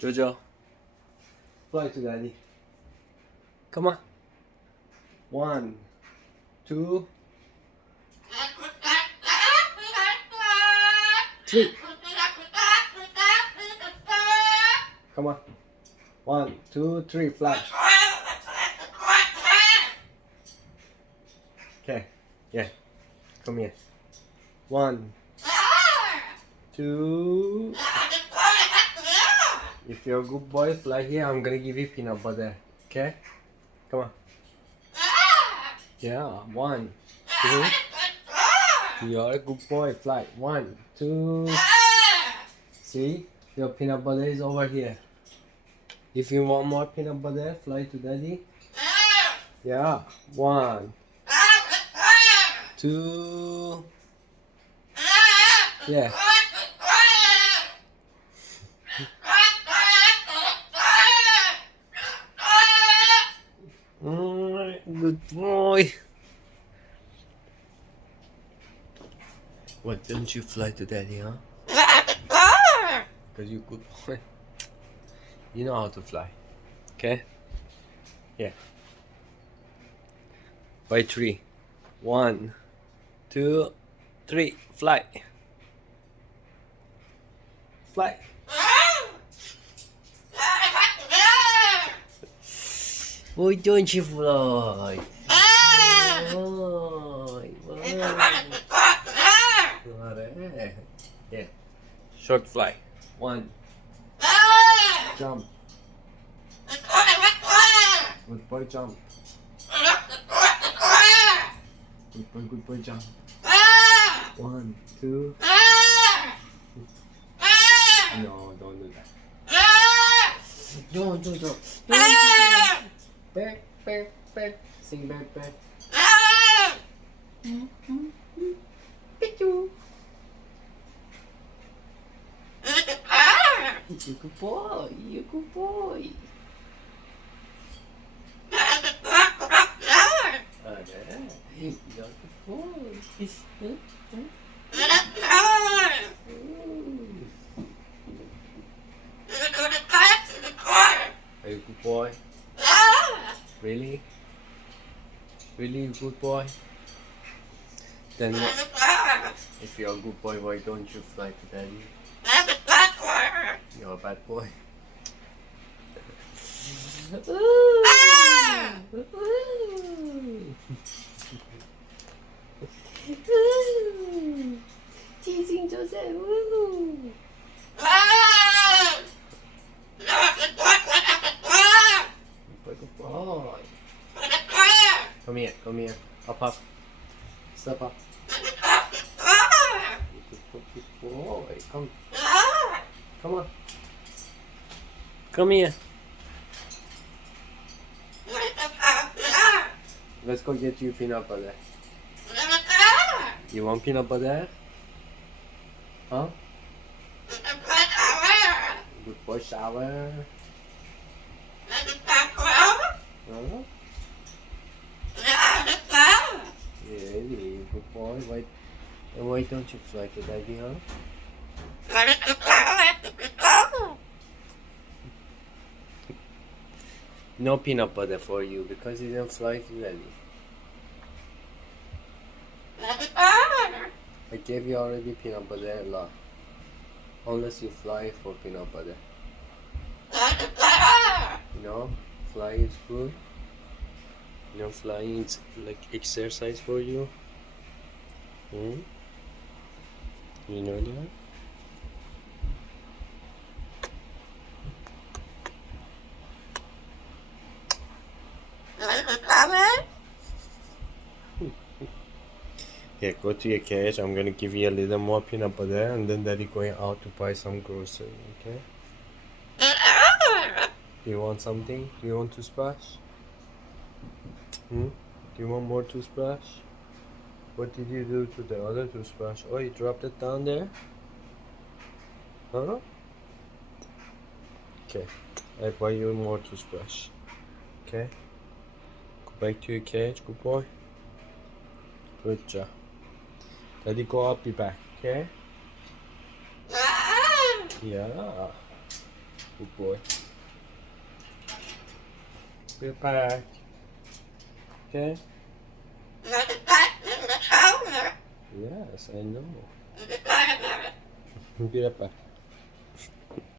Jojo, fly to daddy. Come on. 1, 2, 3. Come on. 1, 2, 3, fly. Okay. Yeah. Come here. 1, 2. If you're a good boy, fly here. I'm gonna give you peanut butter. Okay? Come on. Yeah. 1, 2. You're a good boy. Fly. 1, 2. See? Your peanut butter is over here. If you want more peanut butter, fly to daddy. Yeah. 1, 2. Yeah. Good boy. What, don't you fly to daddy, huh? Because you're good boy. You know how to fly. Okay? Yeah. By 3. 1, 2, 3. Fly. Fly. Why don't you fly? Why? Yeah. Short fly. 1. Jump. Good boy, jump. Good boy, jump. 1, 2. No, don't do that. Don't. Back. Sing back. Pichu. You good boy. You good boy. You're good boy. Are you a good boy? Really? Really a good boy? Then if you're a good boy, why don't you fly to daddy? You're a bad boy. Teasing Joseph. Good boy. Come here. Up. Step up. Good boy. Come on. Come here. Let's go get you peanut butter. You want peanut butter? Huh? Good boy, shower. Huh? Yeah, good boy. Why don't you fly to daddy, huh? No peanut butter for you because you don't fly to daddy. I gave you already peanut butter a lot. Unless you fly for peanut butter. You know, flying is good. You know, flying is like exercise for you. You know that? Yeah, go to your cage. I'm gonna give you a little more peanut butter and then daddy going out to buy some grocery, okay? Do you want something? Do you want toothbrush? Do you want more toothbrush? What did you do to the other toothbrush? Oh, you dropped it down there? Huh? Okay, I buy you more toothbrush. Okay? Go back to your cage, good boy. Good job. Daddy, go, I'll be back, okay? Yeah. Good boy. Go back. Okay? Yes, I know. Get up back.